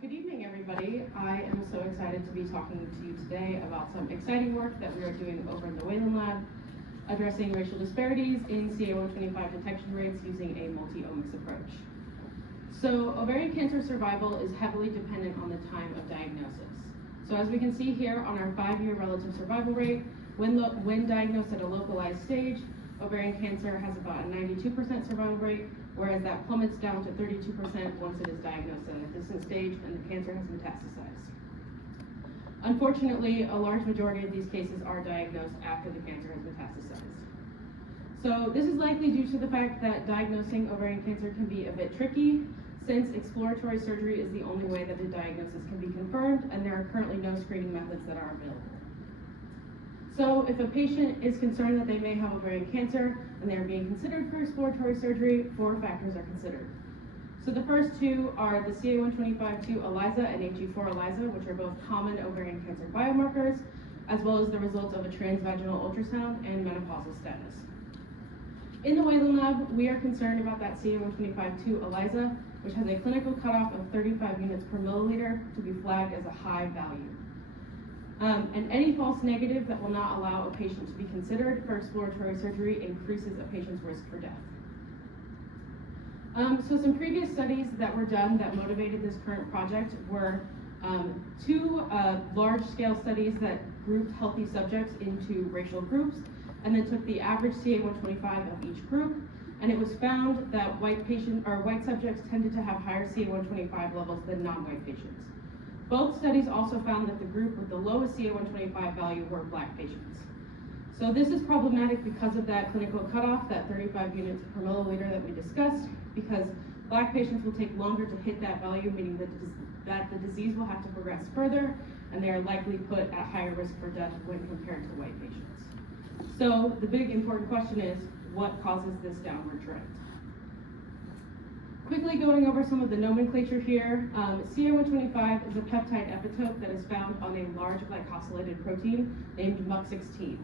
Good evening, everybody. I am so excited to be talking to you today about some exciting work that we are doing over in the Whelan lab, addressing racial disparities in CA125 detection rates using a multi-omics approach. So ovarian cancer survival is heavily dependent on the time of diagnosis. So as we can see here on our 5-year relative survival rate, when diagnosed at a localized stage, ovarian cancer has about a 92% survival rate, whereas that plummets down to 32% once it is diagnosed at a distant stage and the cancer has metastasized. Unfortunately, a large majority of these cases are diagnosed after the cancer has metastasized. So this is likely due to the fact that diagnosing ovarian cancer can be a bit tricky, since exploratory surgery is the only way that the diagnosis can be confirmed, and there are currently no screening methods that are available. So if a patient is concerned that they may have ovarian cancer and they are being considered for exploratory surgery, 4 factors are considered. So the first 2 are the CA125-2 ELISA and HE4 ELISA, which are both common ovarian cancer biomarkers, as well as the results of a transvaginal ultrasound and menopausal status. In the Whelan lab, we are concerned about that CA125-2 ELISA, which has a clinical cutoff of 35 units per milliliter to be flagged as a high value. And any false negative that will not allow a patient to be considered for exploratory surgery increases a patient's risk for death. So some previous studies that were done that motivated this current project were 2 large-scale studies that grouped healthy subjects into racial groups, and then took the average CA125 of each group, and it was found that white subjects tended to have higher CA125 levels than non-white patients. Both studies also found that the group with the lowest CA125 value were Black patients. So this is problematic because of that clinical cutoff, that 35 units per milliliter that we discussed, because Black patients will take longer to hit that value, meaning that the disease will have to progress further, and they are likely put at higher risk for death when compared to white patients. So the big important question is, what causes this downward trend? Quickly going over some of the nomenclature here, CA125 is a peptide epitope that is found on a large glycosylated protein named MUC16.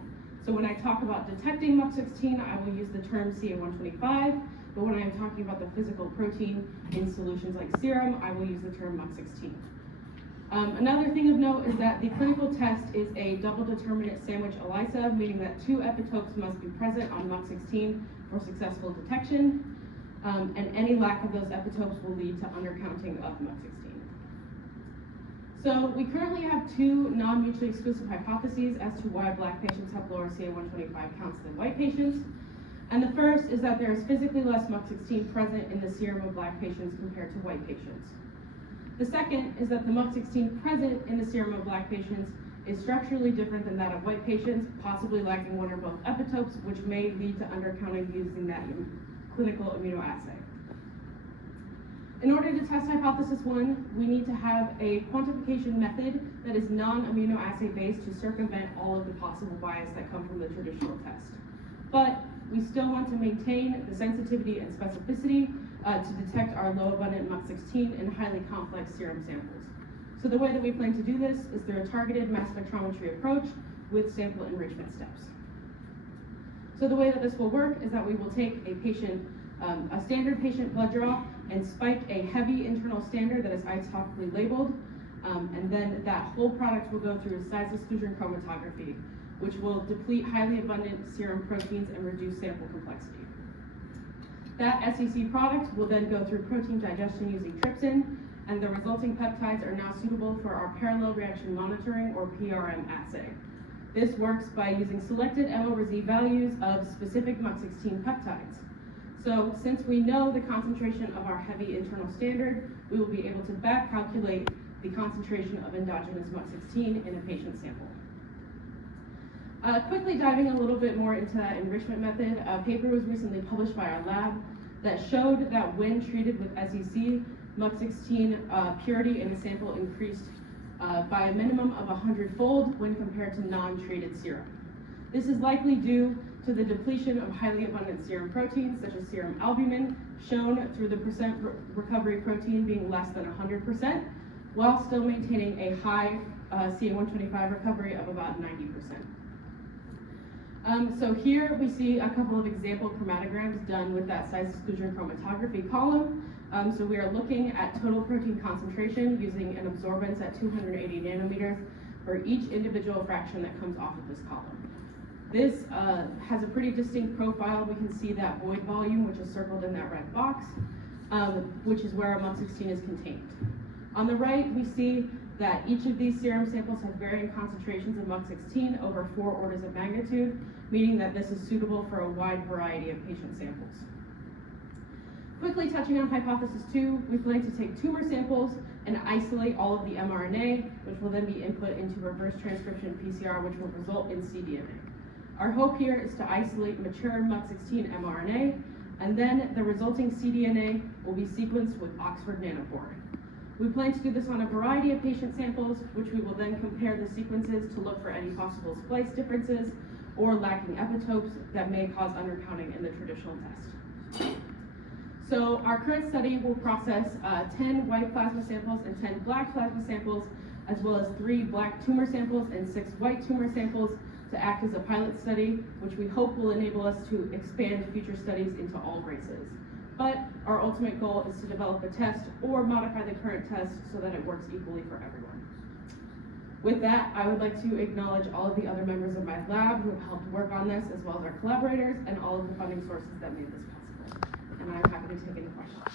So when I talk about detecting MUC16, I will use the term CA125, but when I am talking about the physical protein in solutions like serum, I will use the term MUC16. Another thing of note is that the clinical test is a double determinant sandwich ELISA, meaning that 2 epitopes must be present on MUC16 for successful detection. And any lack of those epitopes will lead to undercounting of MUC16. So we currently have 2 non-mutually exclusive hypotheses as to why Black patients have lower CA125 counts than white patients. And the first is that there is physically less MUC16 present in the serum of Black patients compared to white patients. The second is that the MUC16 present in the serum of Black patients is structurally different than that of white patients, possibly lacking 1 or both epitopes, which may lead to undercounting using that clinical immunoassay. In order to test hypothesis 1, we need to have a quantification method that is non-immunoassay based to circumvent all of the possible bias that come from the traditional test. But we still want to maintain the sensitivity and specificity to detect our low abundant MUC16 in highly complex serum samples. So the way that we plan to do this is through a targeted mass spectrometry approach with sample enrichment steps. So the way that this will work is that we will take a standard patient blood draw and spike a heavy internal standard that is isotopically labeled, and then that whole product will go through size exclusion chromatography, which will deplete highly abundant serum proteins and reduce sample complexity. That SEC product will then go through protein digestion using trypsin, and the resulting peptides are now suitable for our parallel reaction monitoring, or PRM assay. This works by using selected M over Z values of specific MUC16 peptides. So since we know the concentration of our heavy internal standard, we will be able to back calculate the concentration of endogenous MUC16 in a patient sample. Quickly diving a little bit more into that enrichment method, a paper was recently published by our lab that showed that when treated with SEC, MUC16 purity in a sample increased by a minimum of 100-fold when compared to non-treated serum. This is likely due to the depletion of highly abundant serum proteins, such as serum albumin, shown through the percent recovery protein being less than 100%, while still maintaining a high CA125 recovery of about 90%. So here we see a couple of example chromatograms done with that size exclusion chromatography column. So we are looking at total protein concentration using an absorbance at 280 nanometers for each individual fraction that comes off of this column. This has a pretty distinct profile. We can see that void volume, which is circled in that red box, which is where our MUC16 is contained. On the right, we see that each of these serum samples have varying concentrations of MUC16 over 4 orders of magnitude, meaning that this is suitable for a wide variety of patient samples. Quickly touching on hypothesis 2, we plan to take tumor samples and isolate all of the mRNA, which will then be input into reverse transcription PCR, which will result in cDNA. Our hope here is to isolate mature MUC16 mRNA, and then the resulting cDNA will be sequenced with Oxford Nanopore. We plan to do this on a variety of patient samples, which we will then compare the sequences to look for any possible splice differences or lacking epitopes that may cause undercounting in the traditional test. So our current study will process 10 white plasma samples and 10 black plasma samples, as well as 3 black tumor samples and 6 white tumor samples to act as a pilot study, which we hope will enable us to expand future studies into all races. But our ultimate goal is to develop a test or modify the current test so that it works equally for everyone. With that, I would like to acknowledge all of the other members of my lab who have helped work on this, as well as our collaborators and all of the funding sources that made this possible. And I'm happy to take any questions.